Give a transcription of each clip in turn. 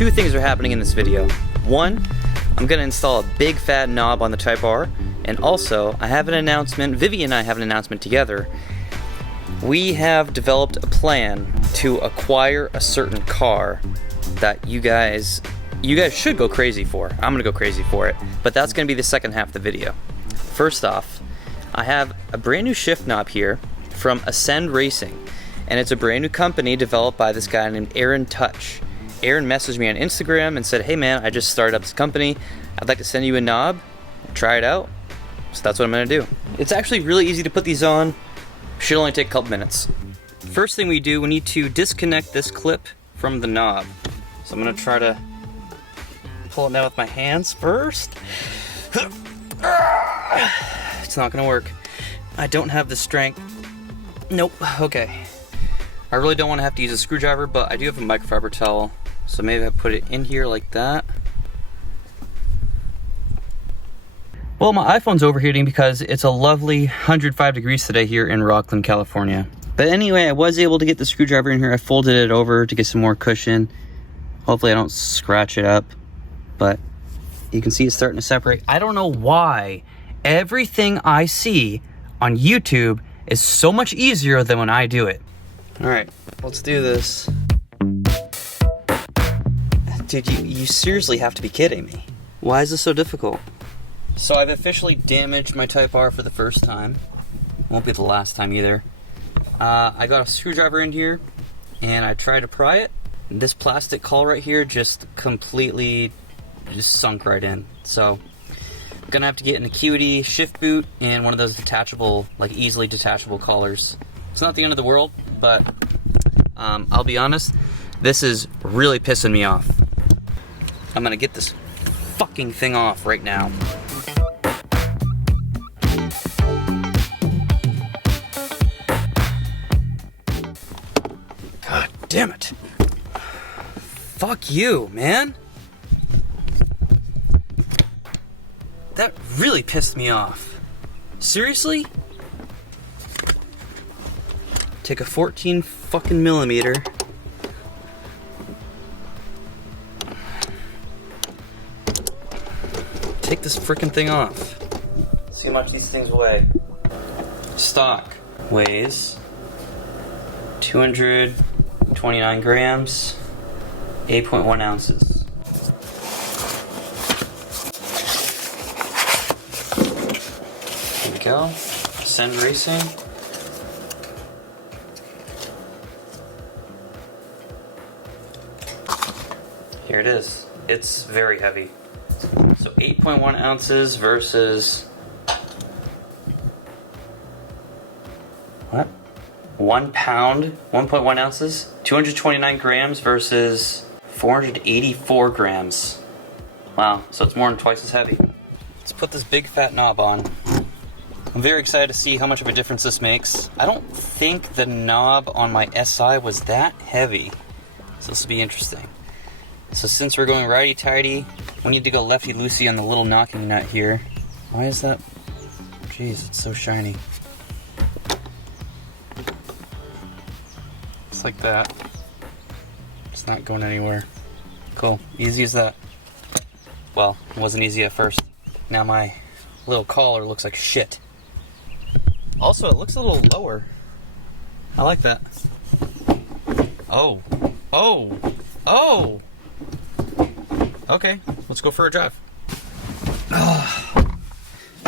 Two things are happening in this video. One, I'm gonna install a big fat knob on the Type R, and also I have an announcement, Vivi and I have an announcement together. We have developed a plan to acquire a certain car that you guys should go crazy for. I'm gonna go crazy for it, but that's gonna be the second half of the video. First off, I have a brand new shift knob here from Ascend Racing, and it's a brand new company developed by this guy named Aaron Touch. Aaron messaged me on Instagram and said, hey man, I just started up this company. I'd like to send you a knob, try it out. So that's what I'm gonna do. It's actually really easy to put these on. Should only take a couple minutes. First thing we do, we need to disconnect this clip from the knob. So I'm gonna try to pull it down with my hands first. It's not gonna work. I don't have the strength. Nope, okay. I really don't wanna have to use a screwdriver, but I do have a microfiber towel. So maybe I put it in here like that. Well, my iPhone's overheating because it's a lovely 105 degrees today here in Rockland, California. But anyway, I was able to get the screwdriver in here. I folded it over to get some more cushion. Hopefully I don't scratch it up, but you can see it's starting to separate. I don't know why everything I see on YouTube is so much easier than when I do it. All right, let's do this. Dude, you seriously have to be kidding me. Why is this so difficult? So I've officially damaged my Type R for the first time. Won't be the last time either. I got a screwdriver in here and I tried to pry it. And this plastic caul right here just completely sunk right in. So I'm gonna have to get an Acuity shift boot and one of those detachable, like easily detachable collars. It's not the end of the world, but I'll be honest, this is really pissing me off. I'm gonna get this fucking thing off right now. God damn it. Fuck you, man. That really pissed me off. Seriously? Take a 14 fucking millimeter. Take this frickin' thing off. See how much these things weigh. Stock weighs 229 grams, 8.1 ounces. Here we go. Ascend Racing. Here it is. It's very heavy. So 8.1 ounces versus what? 1 pound, 1.1 ounces, 229 grams versus 484 grams. Wow, so it's more than twice as heavy. Let's put this big fat knob on. I'm very excited to see how much of a difference this makes. I don't think the knob on my SI was that heavy, so this will be interesting. So since we're going righty-tighty, we need to go lefty-loosey on the little knocking nut here. Why is that? Jeez, it's so shiny. Just like that. It's not going anywhere. Cool, easy as that. Well, it wasn't easy at first. Now my little collar looks like shit. Also, it looks a little lower. I like that. Oh. Oh. Oh! Okay, let's go for a drive.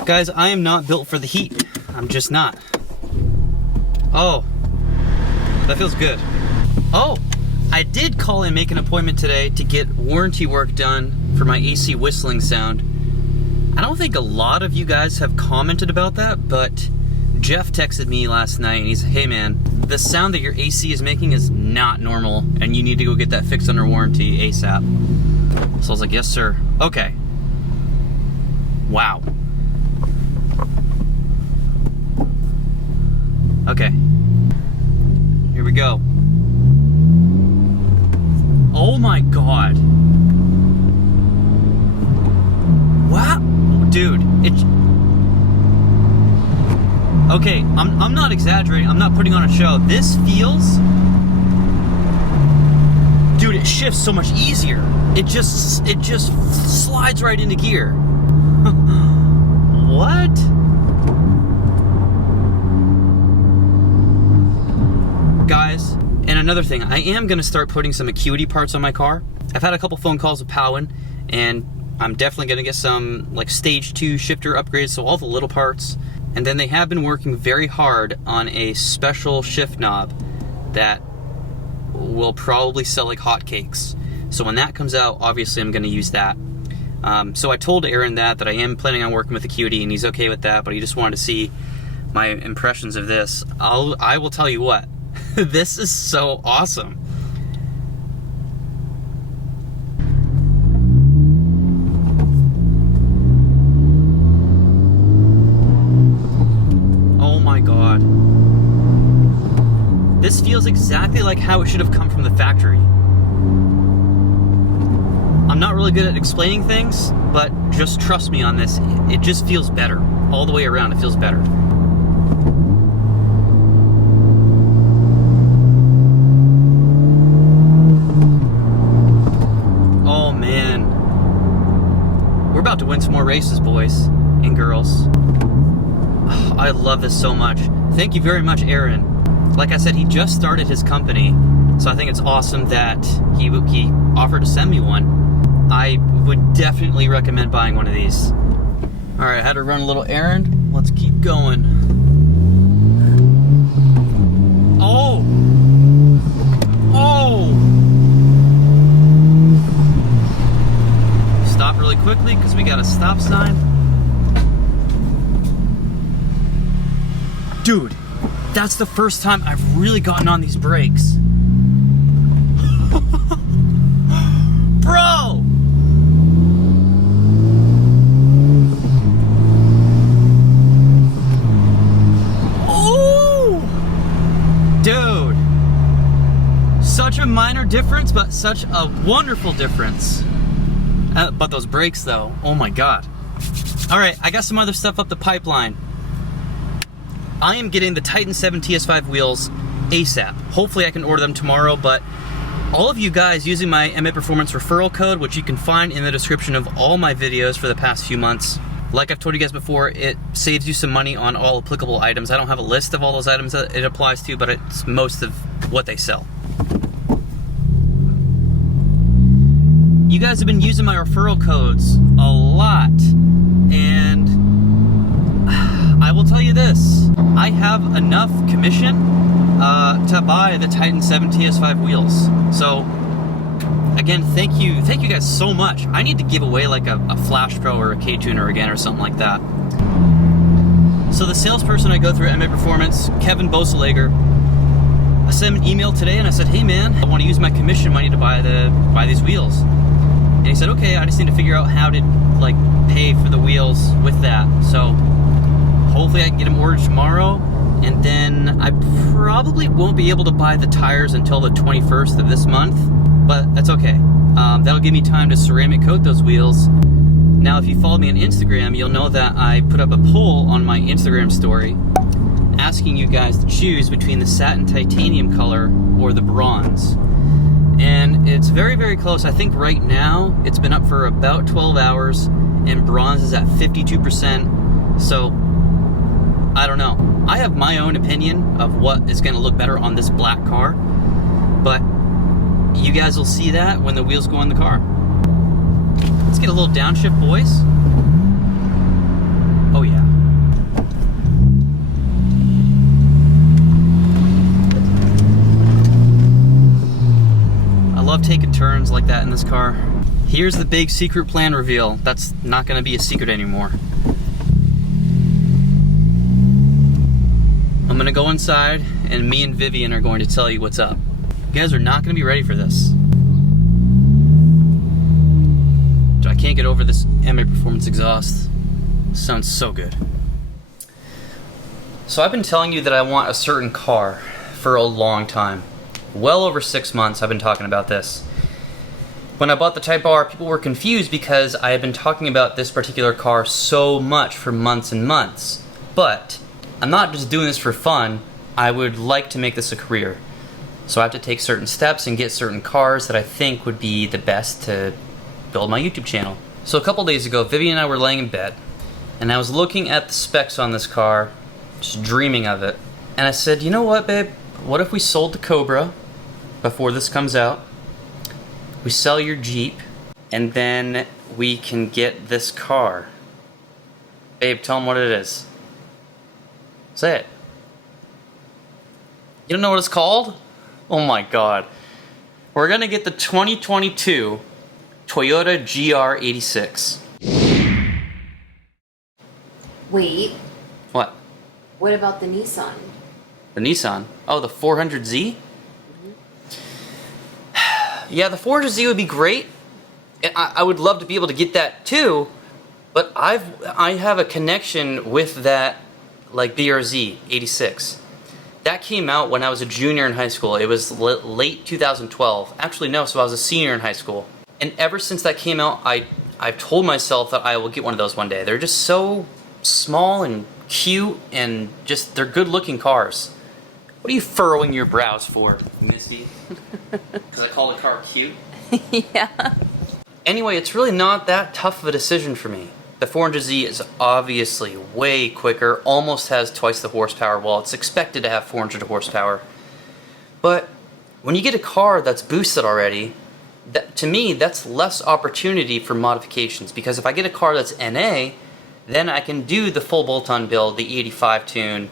Guys, I am not built for the heat. I'm just not. Oh, that feels good. Oh, I did call and make an appointment today to get warranty work done for my AC whistling sound. I don't think a lot of you guys have commented about that, but Jeff texted me last night and he's, hey man, the sound that your AC is making is not normal and you need to go get that fixed under warranty ASAP. So I was like, yes, sir. Okay. Wow. Okay. Here we go. Oh my God. Wow. Dude, it's... Okay, I'm not exaggerating. I'm not putting on a show. This feels Dude, it shifts so much easier. It just slides right into gear. What? Guys, and another thing, I am gonna start putting some Acuity parts on my car. I've had a couple phone calls with Powin, and I'm definitely gonna get some like stage 2 shifter upgrades, so all the little parts. And then they have been working very hard on a special shift knob that will probably sell like hotcakes. So when that comes out, obviously I'm gonna use that. So I told Aaron that I am planning on working with Acuity, and he's okay with that, but he just wanted to see my impressions of this. I will tell you what, this is so awesome. Oh my God. This feels exactly like how it should have come from the factory. I'm not really good at explaining things, but just trust me on this. It just feels better. All the way around, it feels better. Oh man. We're about to win some more races, boys and girls. Oh, I love this so much. Thank you very much, Aaron. Like I said, he just started his company, so I think it's awesome that he offered to send me one. I would definitely recommend buying one of these. All right, I had to run a little errand. Let's keep going. Oh! Oh! Stop really quickly because we got a stop sign. Dude, that's the first time I've really gotten on these brakes. Bro! Oh! Dude. Such a minor difference, but such a wonderful difference. But those brakes though, oh my God. All right, I got some other stuff up the pipeline. I am getting the Titan 7 TS5 wheels ASAP. Hopefully I can order them tomorrow, but all of you guys using my MAPerformance referral code, which you can find in the description of all my videos for the past few months, like I've told you guys before, it saves you some money on all applicable items. I don't have a list of all those items that it applies to, but it's most of what they sell. You guys have been using my referral codes a lot, and I will tell you this, I have enough commission to buy the Titan 7 TS5 wheels. So again, thank you guys so much. I need to give away like a Flashpro or a K-tuner again or something like that. So the salesperson I go through at MAPerformance, Kevin Boselager, I sent him an email today and I said, hey man, I want to use my commission money to buy these wheels. And he said, okay, I just need to figure out how to like pay for the wheels with that. So hopefully I can get them ordered tomorrow, and then I probably won't be able to buy the tires until the 21st of this month, but that's okay. That'll give me time to ceramic coat those wheels. Now, if you follow me on Instagram, you'll know that I put up a poll on my Instagram story asking you guys to choose between the satin titanium color or the bronze. And it's very, very close. I think right now it's been up for about 12 hours and bronze is at 52%. So I don't know. I have my own opinion of what is going to look better on this black car, but you guys will see that when the wheels go on the car. Let's get a little downshift, boys. Oh yeah. I love taking turns like that in this car. Here's the big secret plan reveal. That's not going to be a secret anymore. I'm gonna go inside and me and Vivian are going to tell you what's up. You guys are not gonna be ready for this. I can't get over this MAPerformance exhaust. It sounds so good. So I've been telling you that I want a certain car for a long time. Well over 6 months I've been talking about this. When I bought the Type R, people were confused because I had been talking about this particular car so much for months and months. But I'm not just doing this for fun, I would like to make this a career. So I have to take certain steps and get certain cars that I think would be the best to build my YouTube channel. So a couple days ago, Vivian and I were laying in bed, and I was looking at the specs on this car, just dreaming of it. And I said, you know what, babe? What if we sold the Cobra before this comes out? We sell your Jeep, and then we can get this car. Babe, tell them what it is. Say it. You don't know what it's called? Oh my god. We're gonna get the 2022 Toyota GR86. Wait, What? what about the Nissan? The Nissan? Oh, the 400Z? Yeah, the 400Z would be great. I would love to be able to get that too, but I have a connection with that, like, BRZ 86. That came out when I was a junior in high school. It was late 2012. Actually, no, so I was a senior in high school. And ever since that came out, I've told myself that I will get one of those one day. They're just so small and cute, and just, they're good-looking cars. What are you furrowing your brows for, Misty? Because I call the car cute? Yeah. Anyway, it's really not that tough of a decision for me. The 400Z is obviously way quicker, almost has twice the horsepower. Well, it's expected to have 400 horsepower. But when you get a car that's boosted already, to me, that's less opportunity for modifications. Because if I get a car that's NA, then I can do the full bolt-on build, the 85 tune,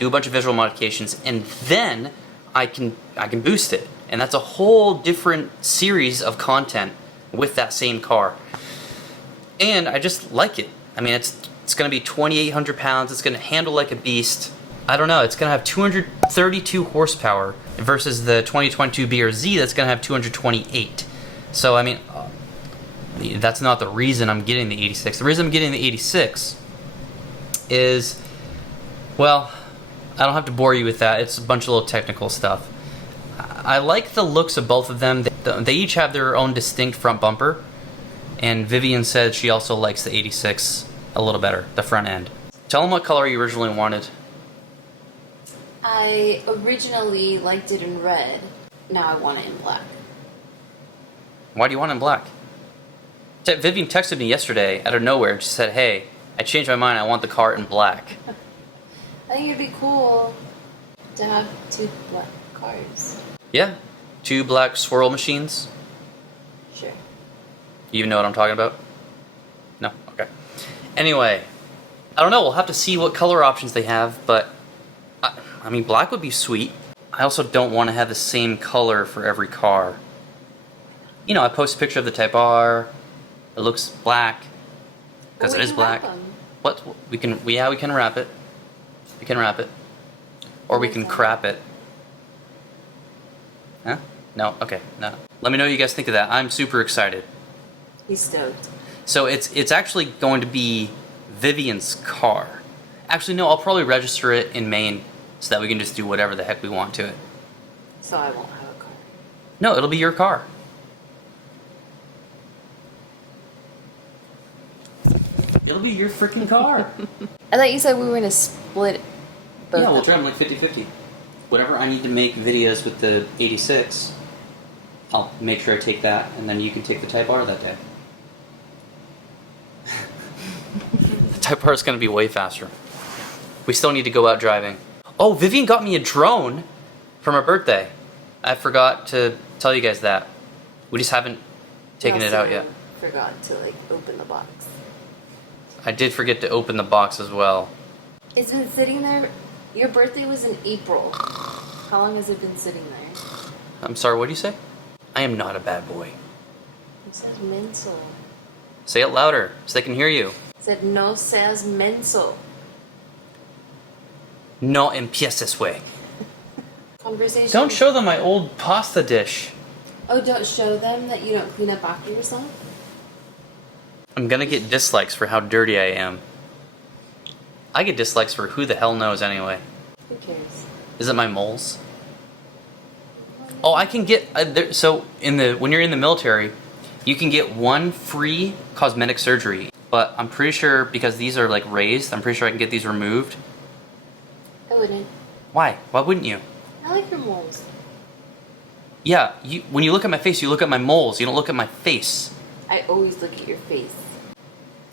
do a bunch of visual modifications, and then I can boost it. And that's a whole different series of content with that same car. And I just like it. I mean, it's going to be 2,800 pounds. It's going to handle like a beast. I don't know. It's going to have 232 horsepower versus the 2022 BRZ that's going to have 228. So, I mean, that's not the reason I'm getting the 86. The reason I'm getting the 86 is, well, I don't have to bore you with that. It's a bunch of little technical stuff. I like the looks of both of them. They each have their own distinct front bumper. And Vivian said she also likes the 86 a little better, the front end. Tell them what color you originally wanted. I originally liked it in red. Now I want it in black. Why do you want it in black? Vivian texted me yesterday out of nowhere and she said, hey, I changed my mind, I want the car in black. I think it'd be cool to have two black cars. Yeah, 2 black swirl machines. Sure. You even know what I'm talking about? No? Okay. Anyway, I don't know, we'll have to see what color options they have, but I mean, black would be sweet. I also don't want to have the same color for every car. You know, I post a picture of the Type R, it looks black, because it is black. What? We can wrap it. We can wrap it. Or we can crap it. Huh? No? Okay, no. Let me know what you guys think of that. I'm super excited. He's stoked. So it's actually going to be Vivian's car. Actually, no, I'll probably register it in Maine so that we can just do whatever the heck we want to it. So I won't have a car. No, it'll be your car. It'll be your freaking car. I thought you said we were going to split both. Yeah, we'll try them like 50-50. Whatever I need to make videos with the 86, I'll make sure I take that, and then you can take the Type R that day. The Type R is going to be way faster. We still need to go out driving. Oh, Vivian got me a drone for my birthday. I forgot to tell you guys that. We just haven't taken it out yet. Forgot to open the box. I did forget to open the box as well. It's been sitting there. Your birthday was in April. How long has it been sitting there? I'm sorry, what do you say? I am not a bad boy. You said mental. Say it louder so they can hear you. I said no seas mental. No empieza this way. Conversation. Don't show them my old pasta dish. Oh, don't show them that you don't clean up after yourself? I'm gonna get dislikes for how dirty I am. I get dislikes for who the hell knows anyway. Who cares? Is it my moles? Oh, I can get so when you're in the military, you can get 1 free cosmetic surgery. But I'm pretty sure because these are like raised, I'm pretty sure I can get these removed. I wouldn't. Why? Why wouldn't you? I like your moles. Yeah, when you look at my face, you look at my moles. You don't look at my face. I always look at your face.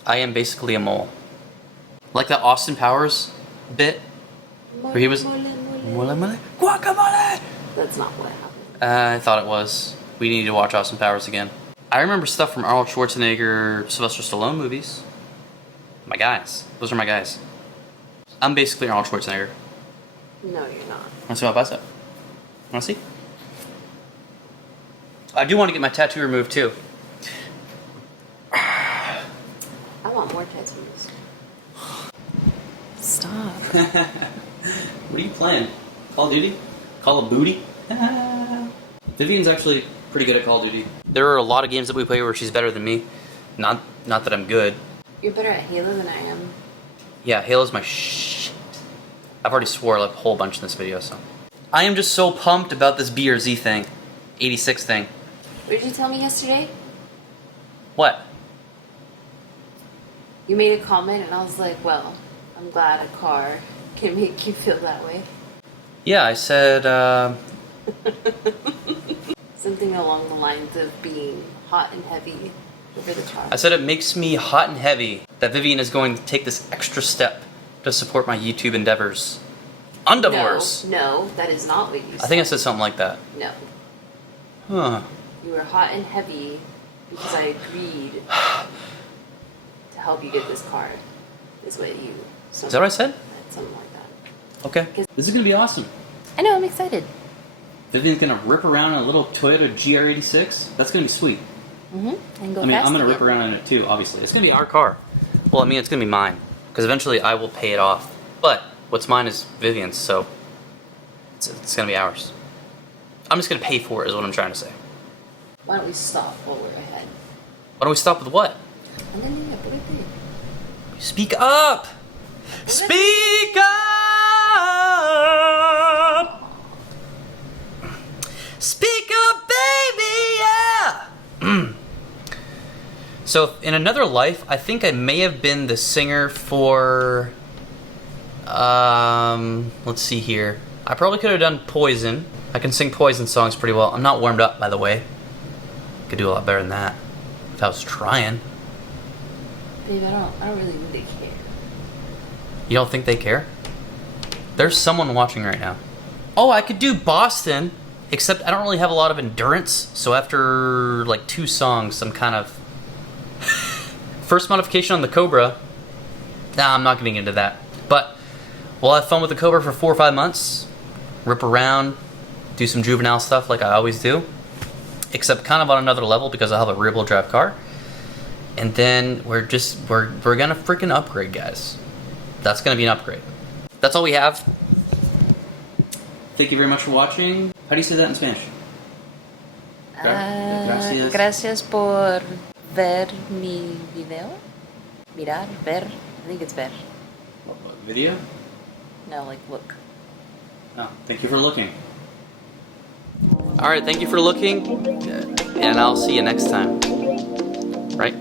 I am basically a mole. Like that Austin Powers bit where he was mole mole guacamole. That's not what happened. I thought it was. We need to watch Austin Powers again. I remember stuff from Arnold Schwarzenegger, Sylvester Stallone movies. My guys. Those are my guys. I'm basically Arnold Schwarzenegger. No, you're not. Wanna see my bicep? Wanna see? I do want to get my tattoo removed too. I want more tattoos. Stop. What are you playing? Call of Duty? Call of Booty? Vivian's actually pretty good at Call of Duty. There are a lot of games that we play where she's better than me. Not that I'm good. You're better at Halo than I am. Yeah, Halo's my shit. I've already swore like a whole bunch in this video, so. I am just so pumped about this B or Z thing. 86 thing. What did you tell me yesterday? What? You made a comment and I was like, well, I'm glad a car can make you feel that way. Yeah, I said, Something along the lines of being hot and heavy over the top. I said it makes me hot and heavy that Vivian is going to take this extra step to support my YouTube endeavors. Endeavors! No, that is not what you said. I think I said something like that. No. Huh. You were hot and heavy because I agreed to help you get this car. Is what you... Is that what I said? Something like that. Okay. This is going to be awesome. I know, I'm excited. Vivian's going to rip around in a little Toyota GR86. That's going to be sweet. Mm-hmm. And go I mean, fast I'm going to rip again. around in it too, obviously. It's going to be our car. Well, I mean, it's going to be mine. Because eventually I will pay it off. But what's mine is Vivian's, so it's going to be ours. I'm just going to pay for it is what I'm trying to say. Why don't we stop while we're ahead? Why don't we stop with what? And then yeah, what do you Speak up! Speak up! Speak up, baby, yeah! So, in another life, I think I may have been the singer for... let's see here. I probably could have done Poison. I can sing Poison songs pretty well. I'm not warmed up, by the way. Could do a lot better than that if I was trying. Babe, I don't really think they care. You don't think they care? There's someone watching right now. Oh, I could do Boston, except I don't really have a lot of endurance, so after like 2 songs, I'm kind of... First modification on the Cobra. Nah, I'm not getting into that. But we'll have fun with the Cobra for 4 or 5 months. Rip around, do some juvenile stuff like I always do. Except kind of on another level because I have a rear-wheel drive car. And then we're gonna freaking upgrade, guys. That's gonna be an upgrade. That's all we have. Thank you very much for watching. How do you say that in Spanish? Gracias. Gracias por ver mi video. Mirar, ver. I think it's ver. What, video? No, like look. Oh, thank you for looking. Alright, thank you for looking. And I'll see you next time. Right?